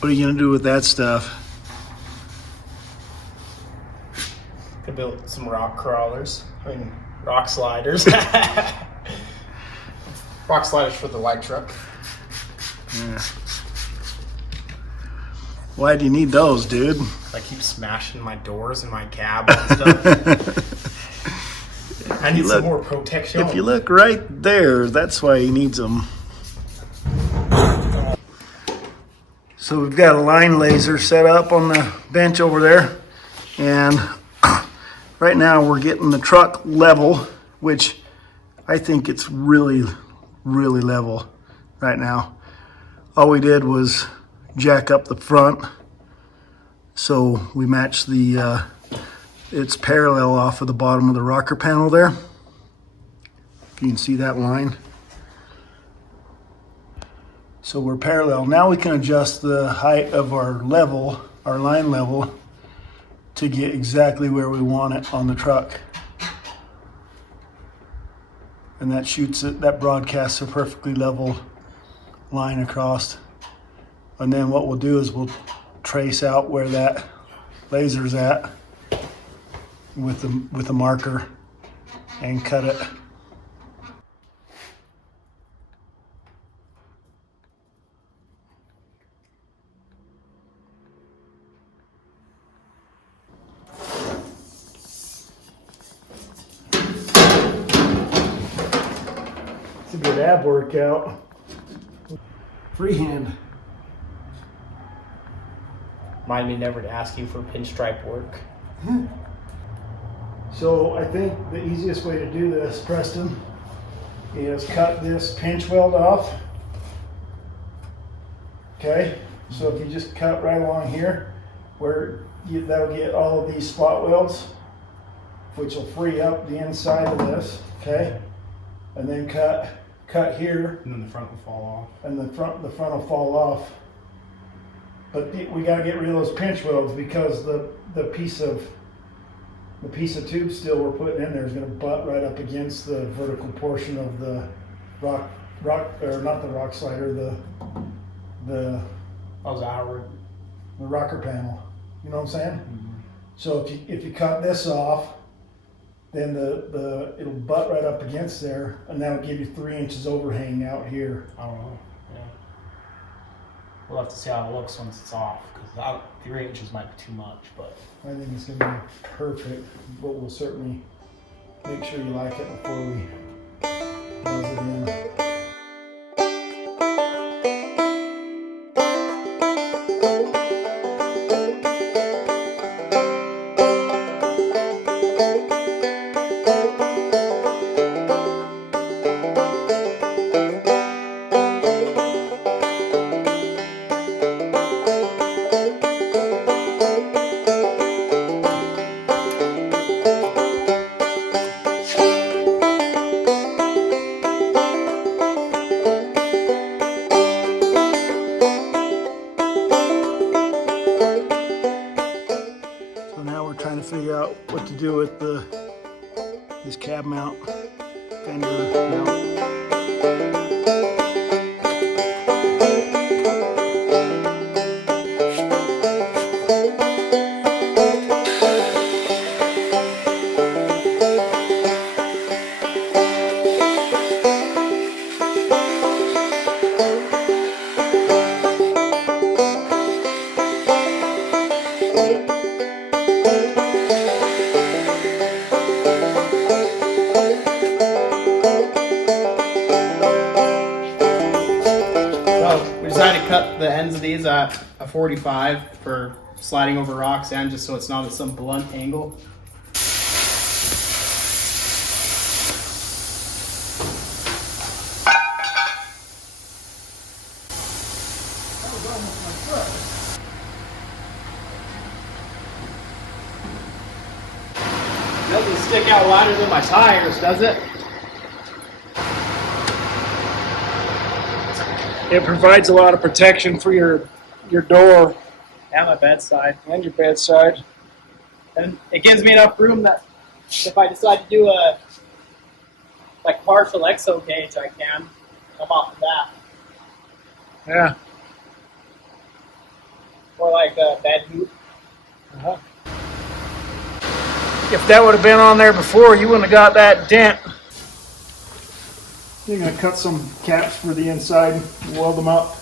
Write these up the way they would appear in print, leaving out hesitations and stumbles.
What are you gonna do with that stuff? Could build some rock crawlers. I mean, rock sliders. Rock sliders for the light truck. Yeah. Why do you need those, dude? I keep smashing my doors and my cab and stuff. I need some more protection. If you look right there, that's why he needs them. So we've got a line laser set up on the bench over there, and right now we're getting the truck level, which I think it's really level right now. All we did was jack up the front, so we match the it's parallel off of the bottom of the rocker panel there. If you can see that line. So we're parallel. Now we can adjust the height of our level, our line level, to get exactly where we want it on the truck. And that shoots it, that broadcasts a perfectly level line across. And then what we'll do is we'll trace out where that laser's at with a marker and cut it. It's a good ab workout. Freehand. Remind me never to ask you for pinstripe work. So I think the easiest way to do this, Preston, is cut this pinch weld off. Okay, so if you just cut right along here, that'll get all of these spot welds, which will free up the inside of this. Okay, and then cut here, And then the front will fall off. and the front will fall off. But we gotta get rid of those pinch welds because the piece of tube steel we're putting in there is gonna butt right up against the vertical portion of the rock, or not the rock slider, the rocker panel. You know what I'm saying? Mm-hmm. So if you cut this off, then it'll butt right up against there, and that'll give you 3 inches overhang out here. I don't know. Yeah. We'll have to see how it looks once it's off, because 3 inches might be too much, but I think it's gonna be perfect, but we'll certainly make sure you like it before we buzz it in. Trying to figure out what to do with this cab mount, fender mount. decided to cut the ends of these at a 45 for sliding over rocks and just so it's not at some blunt angle. Doesn't stick out wider than my tires, does it? It provides a lot of protection for your door And my bedside. and your bedside. And it gives me enough room that if I decide to do a like partial exo gauge, I can come off of that. Yeah. a bed hoop. If that would have been on there before, you wouldn't have got that dent. You're going to cut some caps for the inside, weld them up,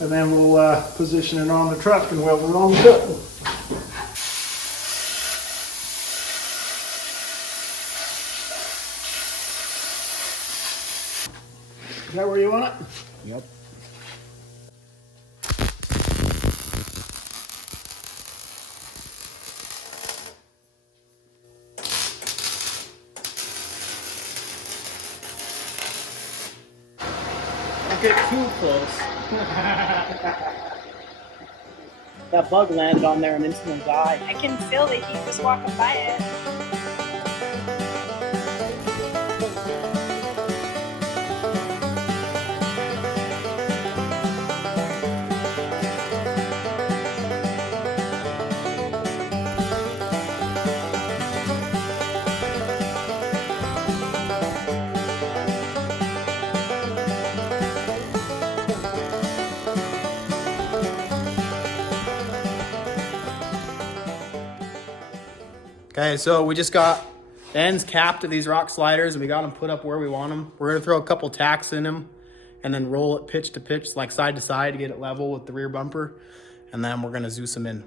and then we'll position it on the truck and weld it on the truck. Is that where you want it? Yep. Don't get too close. That bug landed on there and instantly died. I can feel the heat just walking by it. Okay, so we just got the ends capped to these rock sliders and we got them put up where we want them. We're gonna throw a couple tacks in them and then roll it pitch to pitch, like side to side to get it level with the rear bumper. And then we're gonna Zeus them in.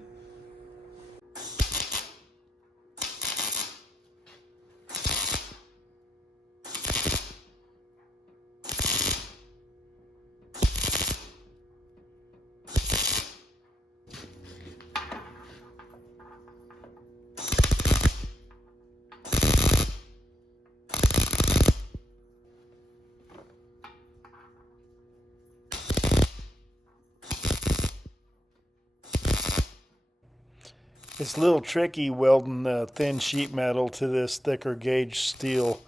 It's a little tricky welding the thin sheet metal to this thicker gauge steel.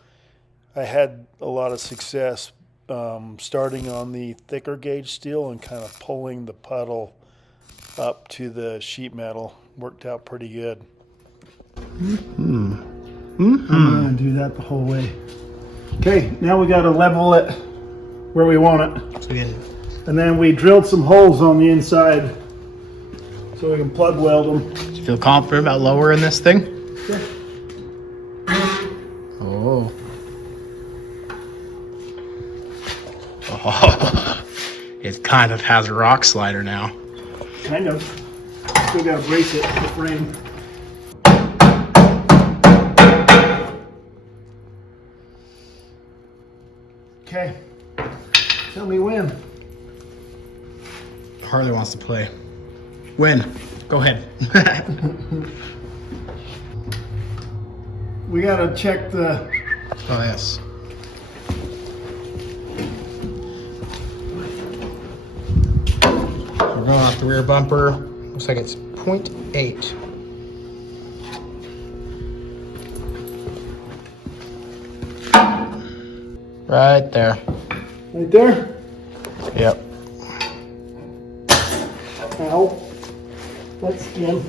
I had a lot of success starting on the thicker gauge steel and kind of pulling the puddle up to the sheet metal. Worked out pretty good. I'm going to do that the whole way. Okay, now we got to level it where we want it. And then we drilled some holes on the inside so we can plug weld them. Do you feel confident about lowering this thing? Yeah. Oh. Oh. It kind of has a rock slider now. Kind of. Still got to brace it to the frame. Okay. Tell me when. Harley wants to play. When? Go ahead. We got to check the... Oh, yes. We're going off the rear bumper. Looks like it's 0.8. Right there. Right there? Yep. Ow. That's skin.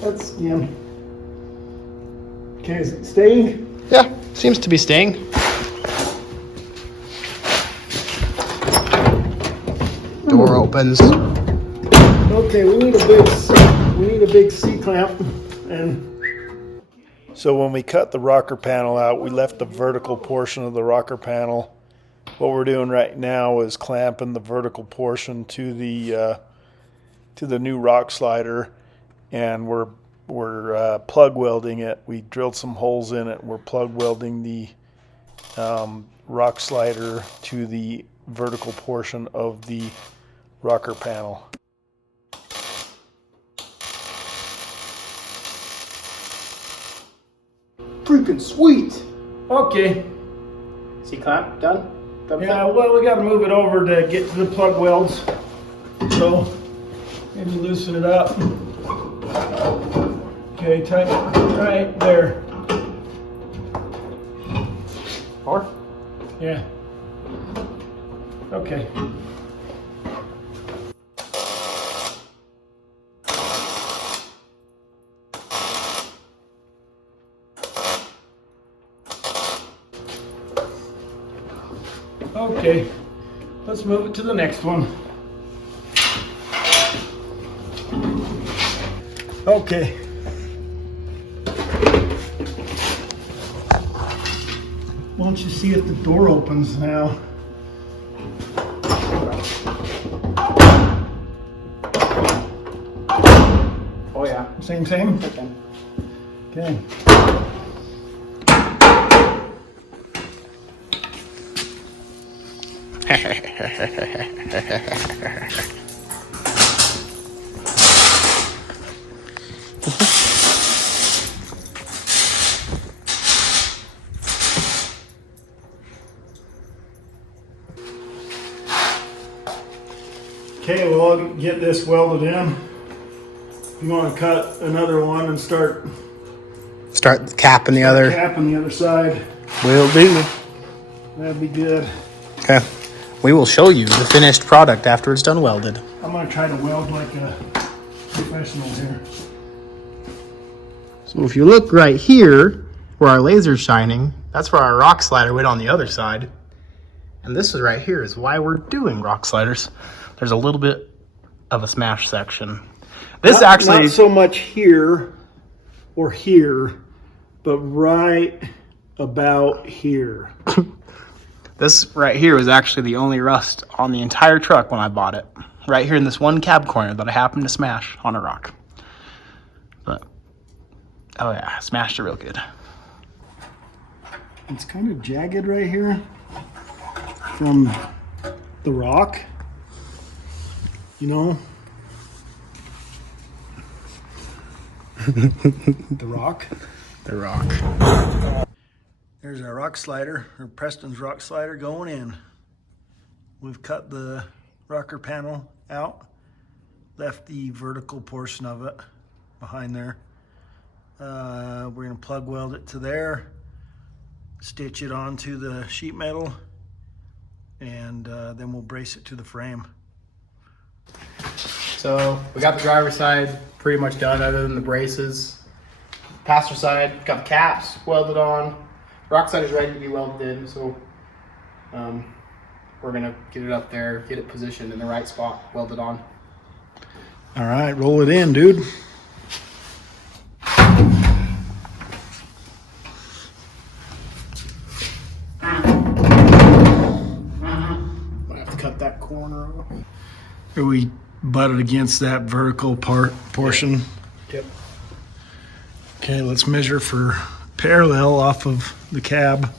That's skin. Okay, is it staying? Yeah, seems to be staying. Door opens. Okay, we need a big C-clamp. And so when we cut the rocker panel out, we left the vertical portion of the rocker panel. What we're doing right now is clamping the vertical portion to the new rock slider, and we're plug welding it. We drilled some holes in it. We're plug welding the rock slider to the vertical portion of the rocker panel. Freaking sweet. Okay. C-clamp done? Yeah, well, we got to move it over to get to the plug welds. So maybe loosen it up. Okay, tighten it right there. More? Yeah. Okay. Okay, let's move it to the next one. Okay. Why don't you see if the door opens now? Oh yeah. Same. Okay. Okay, well, I'll get this welded in. You want to cut another one and start Start capping the other. capping the other side. Will do. That'd be good. Okay. We will show you the finished product after it's done welded. I'm gonna try to weld like a professional here. So if you look right here, where our laser's shining, that's where our rock slider went on the other side. And this is right here is why we're doing rock sliders. There's a little bit of a smash section. This actually not so much here or here, but right about here. This right here was actually the only rust on the entire truck when I bought it. Right here in this one cab corner that I happened to smash on a rock. But, oh yeah, smashed it real good. It's kind of jagged right here from the rock, you know? The rock. The rock. There's our rock slider, or Preston's rock slider going in. We've cut the rocker panel out, left the vertical portion of it behind there. We're gonna plug weld it to there, stitch it onto the sheet metal, and then we'll brace it to the frame. So we got the driver's side pretty much done other than the braces. Passenger side, got the caps welded on. Rock side is ready to be welded in, so we're gonna get it up there, get it positioned in the right spot, welded on. All right, roll it in, dude. Might have to cut that corner off. Are we butted against that vertical portion? Yep. Okay, let's measure for parallel off of the cab.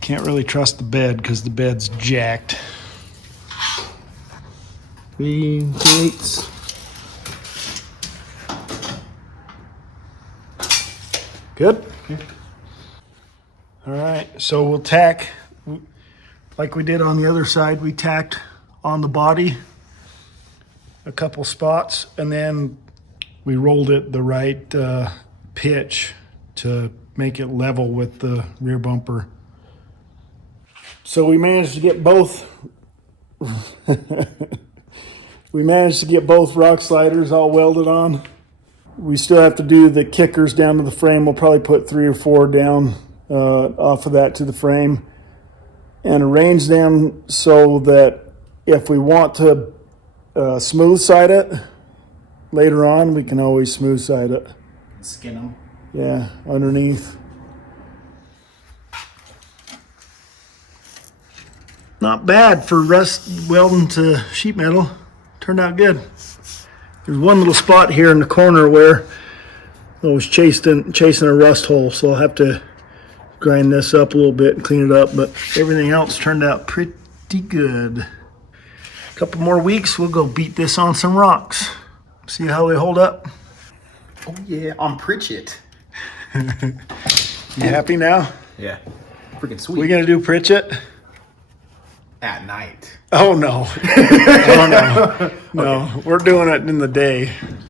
Can't really trust the bed because the bed's jacked. 3/8. Good? All right, so we'll tack, like we did on the other side, we tacked on the body a couple spots, and then we rolled it the right pitch to make it level with the rear bumper. So we managed to get both rock sliders all welded on. We still have to do the kickers down to the frame. We'll probably put 3 or 4 down off of that to the frame and arrange them so that if we want to smooth side it later on, we can always smooth side it. Skin them. Yeah, underneath. Not bad for rust welding to sheet metal. Turned out good. There's one little spot here in the corner where I was chasing a rust hole, so I'll have to grind this up a little bit and clean it up, but everything else turned out pretty good. A couple more weeks, we'll go beat this on some rocks. See how they hold up. Oh yeah, on Pritchett. You happy now? Yeah. Freaking sweet. We gonna do Pritchett? At night. Oh no. Oh no. No, we're doing it in the day.